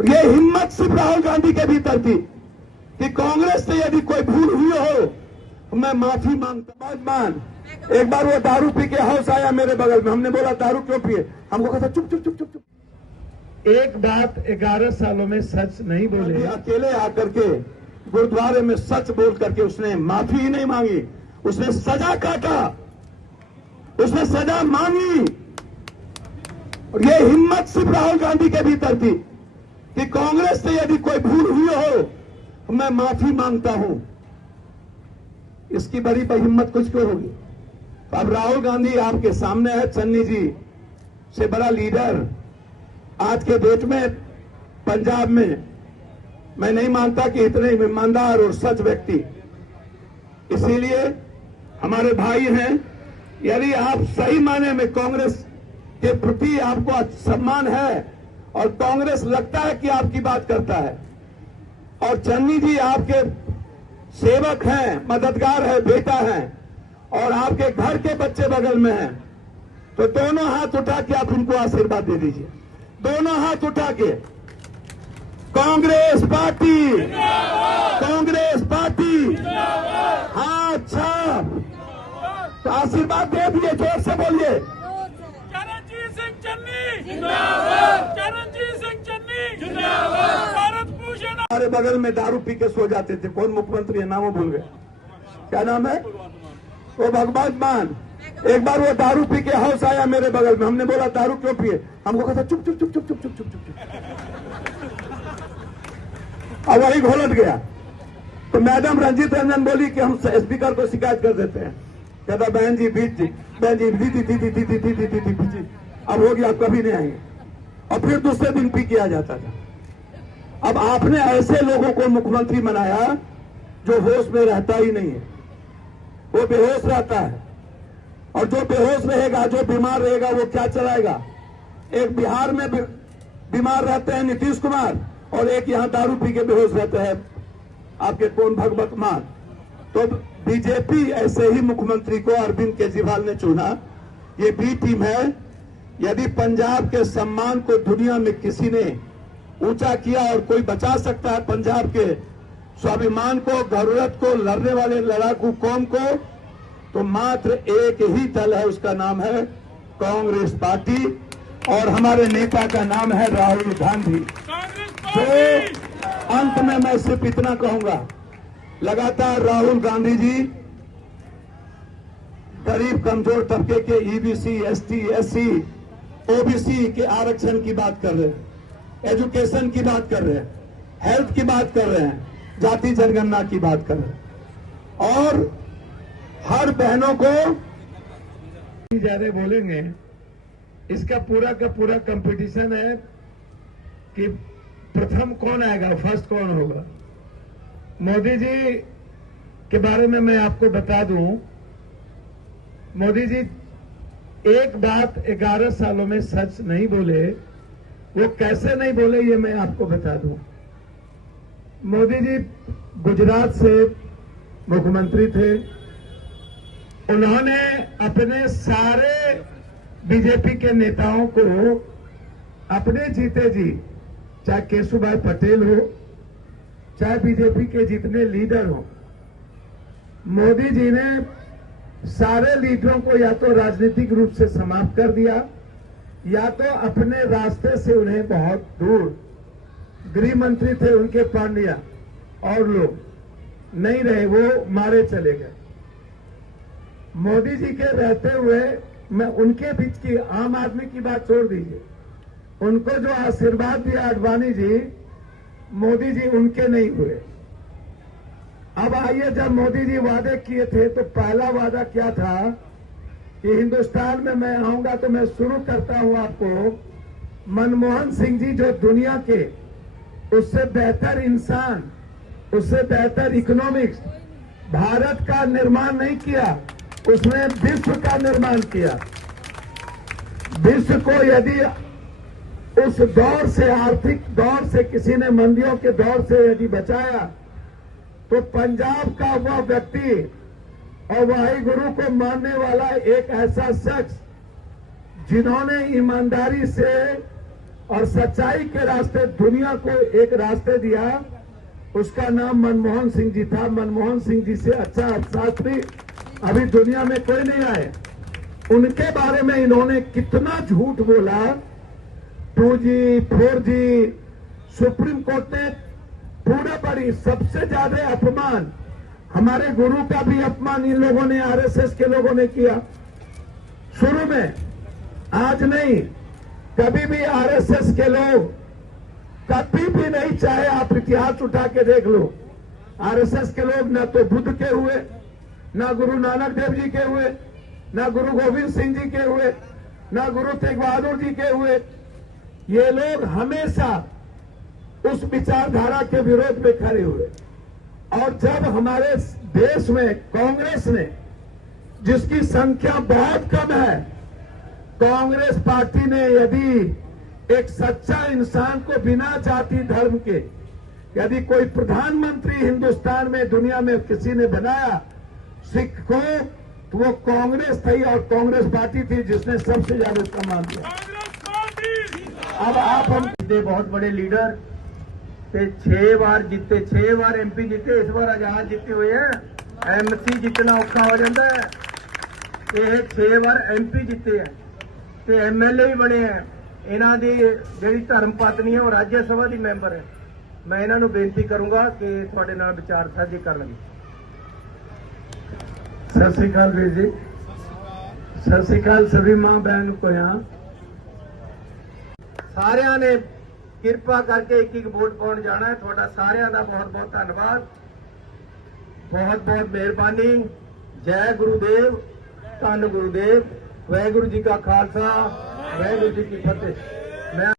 और ये हिम्मत सिर्फ राहुल गांधी के भीतर थी कि कांग्रेस से यदि कोई भूल हुई हो तो मैं माफी मांगता। मान एक बार वो दारू पी के हाउस आया मेरे बगल में, हमने बोला दारू क्यों पिए, हमको कहा चुप चुप चुप चुप चुप। एक बात 11 सालों में सच नहीं बोले। अकेले आकर के गुरुद्वारे में सच बोल करके उसने माफी ही नहीं मांगी, उसने सजा काटा, उसने सजा मांगी। और ये हिम्मत सिर्फ राहुल गांधी के भीतर थी कि कांग्रेस से यदि कोई भूल हुई हो तो मैं माफी मांगता हूं। इसकी बड़ी हिम्मत कुछ क्यों होगी। तो अब राहुल गांधी आपके सामने है, चन्नी जी से बड़ा लीडर आज के डेट में पंजाब में मैं नहीं मानता कि इतने ईमानदार और सच व्यक्ति। इसीलिए हमारे भाई हैं, यदि आप सही माने में कांग्रेस के प्रति आपको सम्मान है और कांग्रेस लगता है कि आपकी बात करता है और चन्नी जी आपके सेवक हैं, मददगार है, बेटा है और आपके घर के बच्चे बगल में हैं, तो दोनों हाथ उठा के आप उनको आशीर्वाद दे दीजिए। दोनों हाथ उठा के कांग्रेस पार्टी, कांग्रेस पार्टी, हाँ अच्छा तो आशीर्वाद दे दिए, जोर से बोलिए। चरणजीत सिंह चन्नी जिंदाबाद, चरणजीत सिंह चन्नी जिंदाबाद, भारत भूषण। हमारे बगल में दारू पी के सो जाते थे, कौन मुख्यमंत्री है नाम भूल गए, क्या नाम है वो, भगवंत मान। एक बार वो दारू पी के हाउस आया मेरे बगल में, हमने बोला दारू क्यों पिए, हमको कहा चुप चुप चुप चुप चुप चुप चुप चुप। अब वही घोलट गया तो मैडम रंजीत रंजन बोली कि हम स्पीकर को शिकायत कर देते हैं। कहता बहन जी बीच बहन जी दीदी दीदी दीदी दीदी दीदी दीदी, अब होगी आप कभी नहीं आएंगे। और फिर दूसरे दिन पी के आ जाता था। अब आपने ऐसे लोगों को मुख्यमंत्री बनाया जो होश में रहता ही नहीं है, वो बेहोश रहता है और जो बेहोश रहेगा, जो बीमार रहेगा वो क्या चलाएगा। एक बिहार में बीमार रहते हैं नीतीश कुमार और एक यहां दारू पी के बेहोश रहते हैं आपके कौन भगवत मान। तो बीजेपी ऐसे ही मुख्यमंत्री को अरविंद केजरीवाल ने चुना, ये बी टीम है। यदि पंजाब के सम्मान को दुनिया में किसी ने ऊंचा किया और कोई बचा सकता है पंजाब के स्वाभिमान को, गौरव को, लड़ने वाले लड़ाकू कौम को, तो मात्र एक ही दल है, उसका नाम है कांग्रेस पार्टी और हमारे नेता का नाम है राहुल गांधी। तो अंत में मैं सिर्फ इतना कहूंगा, लगातार राहुल गांधी जी गरीब कमजोर तबके के ईबीसी, एसटी, एससी, ओबीसी के आरक्षण की बात कर रहे हैं, एजुकेशन की बात कर रहे हैं, हेल्थ की बात कर रहे हैं, जाति जनगणना की बात कर रहे हैं और हर बहनों को ज्यादा बोलेंगे। इसका पूरा का पूरा कंपटीशन है कि प्रथम कौन आएगा, फर्स्ट कौन होगा। मोदी जी के बारे में मैं आपको बता दूं, मोदी जी एक बात 11 सालों में सच नहीं बोले। वो कैसे नहीं बोले ये मैं आपको बता दूं। मोदी जी गुजरात से मुख्यमंत्री थे, उन्होंने अपने सारे बीजेपी के नेताओं को अपने जीते जी, चाहे केशुभाई पटेल हो, चाहे बीजेपी के जितने लीडर हो, मोदी जी ने सारे लीडरों को या तो राजनीतिक रूप से समाप्त कर दिया या तो अपने रास्ते से उन्हें बहुत दूर, गृह मंत्री थे उनके पांड्या और लोग नहीं रहे, वो मारे चले गए। मोदी जी के रहते हुए मैं उनके बीच की आम आदमी की बात छोड़ दीजिए, उनको जो आशीर्वाद दिया आडवाणी जी, मोदी जी उनके नहीं हुए। अब आइए, जब मोदी जी वादे किए थे तो पहला वादा क्या था कि हिंदुस्तान में मैं आऊंगा, तो मैं शुरू करता हूं आपको, मनमोहन सिंह जी जो दुनिया के उससे बेहतर इंसान, उससे बेहतर इकोनॉमिक्स, भारत का निर्माण नहीं किया, उसने विश्व का निर्माण किया। विश्व को यदि उस दौर से, आर्थिक दौर से, किसी ने मंदियों के दौर से यदि बचाया, तो पंजाब का वह व्यक्ति और वाहि गुरु को मानने वाला एक ऐसा शख्स जिन्होंने ईमानदारी से और सच्चाई के रास्ते दुनिया को एक रास्ते दिया। उसका नाम मनमोहन सिंह जी था। मनमोहन सिंह जी से अच्छा अर्थशास्त्री अभी दुनिया में कोई नहीं आए। उनके बारे में इन्होंने कितना झूठ बोला। 2G 4G सुप्रीम कोर्ट ने पूरे पर सबसे ज्यादा अपमान, हमारे गुरु का भी अपमान इन लोगों ने, आरएसएस के लोगों ने किया शुरू में। आज नहीं, कभी भी आरएसएस के लोग कभी भी नहीं, चाहे आप इतिहास उठा के देख लो, आरएसएस के लोग ना तो बुद्ध के हुए, ना गुरु नानक देव जी के हुए, ना गुरु गोविंद सिंह जी के हुए, ना गुरु तेग बहादुर जी के हुए। ये लोग हमेशा उस विचारधारा के विरोध में खड़े हुए। और जब हमारे देश में कांग्रेस ने, जिसकी संख्या बहुत कम है, कांग्रेस पार्टी ने यदि एक सच्चा इंसान को बिना जाति धर्म के, यदि कोई प्रधानमंत्री हिंदुस्तान में, दुनिया में किसी ने बनाया सिख को, तो वो कांग्रेस थी और कांग्रेस पार्टी थी जिसने सबसे ज्यादा उसका मान दिया। अब आप हम बहुत बड़े लीडर ते 6 बार जीते, 6 बार MP जीते, इस बार आजाद जीते हुए हैं। MC जितना औखा हो जाता है। ये 6 बार MP जीते हैं ते MLA भी बने हैं। इन्हां दी जिहड़ी धर्म पत्नी है वो राज्य सभा दी मैंबर है। मैं इन्हां नूं बेनती करूंगा कि तुहाडे नाल विचार साझे करनगे। सत श्री अकाल वीर जी, सत श्री अकाल सभी मां बहन को। यहाँ सारिਆਂ ने किरपा करके एक एक वोट पाउण जाना है। तुहाडा सारिਆਂ दा बहुत बहुत धन्नवाद, बहुत बहुत मेहरबानी। जय गुरुदेव, धन गुरुदेव। वाहिगुरू जी का खालसा, वाहिगुरू जी की फतेह। मैं